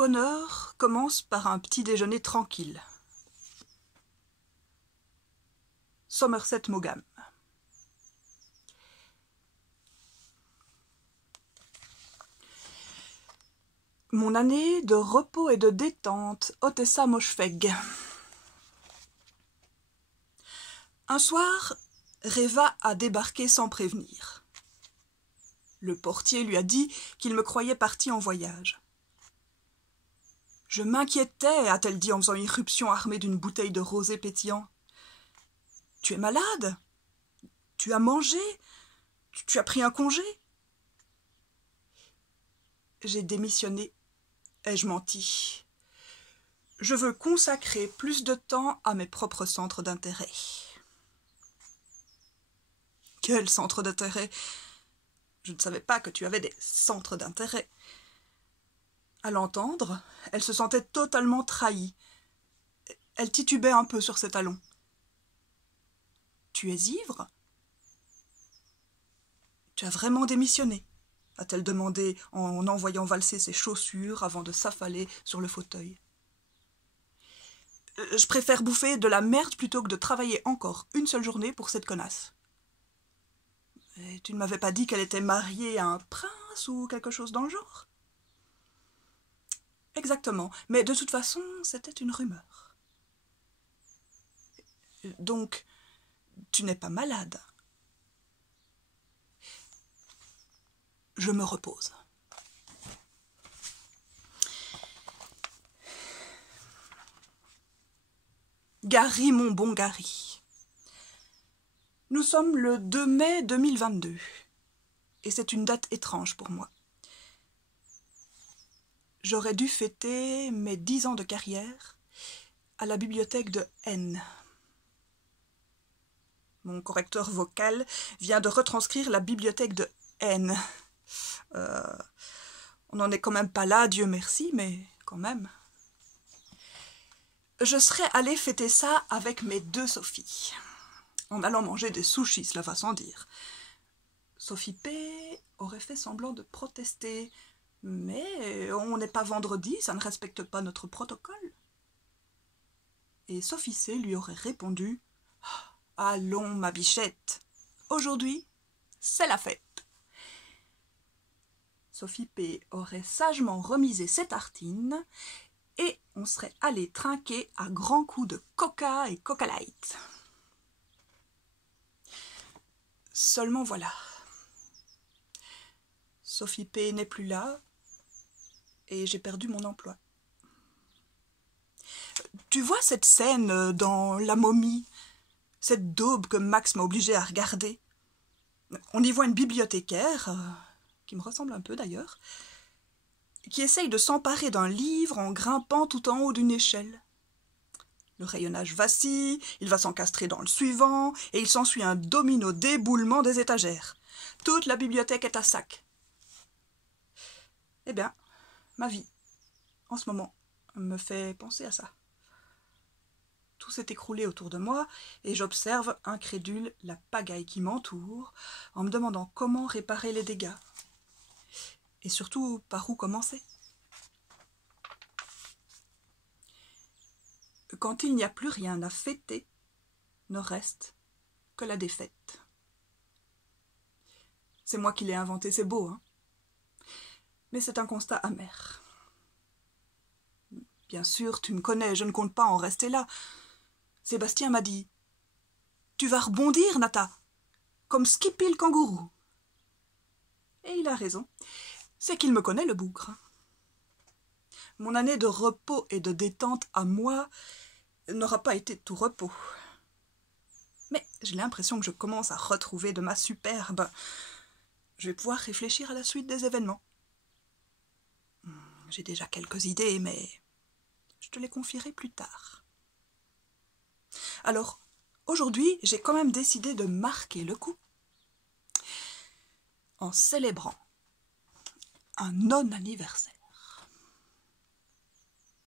bonheur commence par un petit déjeuner tranquille. Somerset Maugham. Mon année de repos et de détente, Otessa Moshfegh. Un soir, Reva a débarqué sans prévenir. Le portier lui a dit qu'il me croyait parti en voyage. Je m'inquiétais, a-t-elle dit en faisant irruption armée d'une bouteille de rosé pétillant. Tu es malade? Tu as mangé? Tu as pris un congé? J'ai démissionné. Ai-je menti? Je veux consacrer plus de temps à mes propres centres d'intérêt. Quel centre d'intérêt? Je ne savais pas que tu avais des centres d'intérêt. À l'entendre, elle se sentait totalement trahie. Elle titubait un peu sur ses talons. Tu es ivre? Tu as vraiment démissionné? A-t-elle demandé en envoyant valser ses chaussures avant de s'affaler sur le fauteuil. Je préfère bouffer de la merde plutôt que de travailler encore une seule journée pour cette connasse. Et tu ne m'avais pas dit qu'elle était mariée à un prince ou quelque chose dans le genre? Exactement, mais de toute façon, c'était une rumeur. Donc, tu n'es pas malade? Je me repose. Gary, mon bon Gary. Nous sommes le 2 mai 2022, et c'est une date étrange pour moi. J'aurais dû fêter mes 10 ans de carrière à la bibliothèque de N. Mon correcteur vocal vient de retranscrire la bibliothèque de N. On n'en est quand même pas là, Dieu merci, mais quand même. Je serais allée fêter ça avec mes 2 Sophies, en allant manger des sushis, cela va sans dire. Sophie P aurait fait semblant de protester, mais on n'est pas vendredi, ça ne respecte pas notre protocole. Et Sophie C lui aurait répondu « Allons, ma bichette, aujourd'hui, c'est la fête !» Sophie P aurait sagement remisé ses tartines et on serait allé trinquer à grands coups de Coca et Coca Light. Seulement voilà. Sophie P n'est plus là et j'ai perdu mon emploi. Tu vois cette scène dans La Momie, cette daube que Max m'a obligée à regarder? On y voit une bibliothécaire, qui me ressemble un peu d'ailleurs, qui essaye de s'emparer d'un livre en grimpant tout en haut d'une échelle. Le rayonnage vacille, il va s'encastrer dans le suivant, et il s'ensuit un domino d'éboulement des étagères. Toute la bibliothèque est à sac. Eh bien, ma vie, en ce moment, me fait penser à ça. Tout s'est écroulé autour de moi, et j'observe, incrédule, la pagaille qui m'entoure, en me demandant comment réparer les dégâts. Et surtout, par où commencer? Quand il n'y a plus rien à fêter, ne reste que la défaite. C'est moi qui l'ai inventé, c'est beau, hein? Mais c'est un constat amer. Bien sûr, tu me connais, je ne compte pas en rester là. Sébastien m'a dit « Tu vas rebondir, Nata, comme Skippy le kangourou. » Et il a raison, c'est qu'il me connaît le bougre. Mon année de repos et de détente à moi n'aura pas été tout repos. Mais j'ai l'impression que je commence à retrouver de ma superbe. Je vais pouvoir réfléchir à la suite des événements. J'ai déjà quelques idées, mais je te les confierai plus tard. Alors, aujourd'hui, j'ai quand même décidé de marquer le coup en célébrant un non-anniversaire.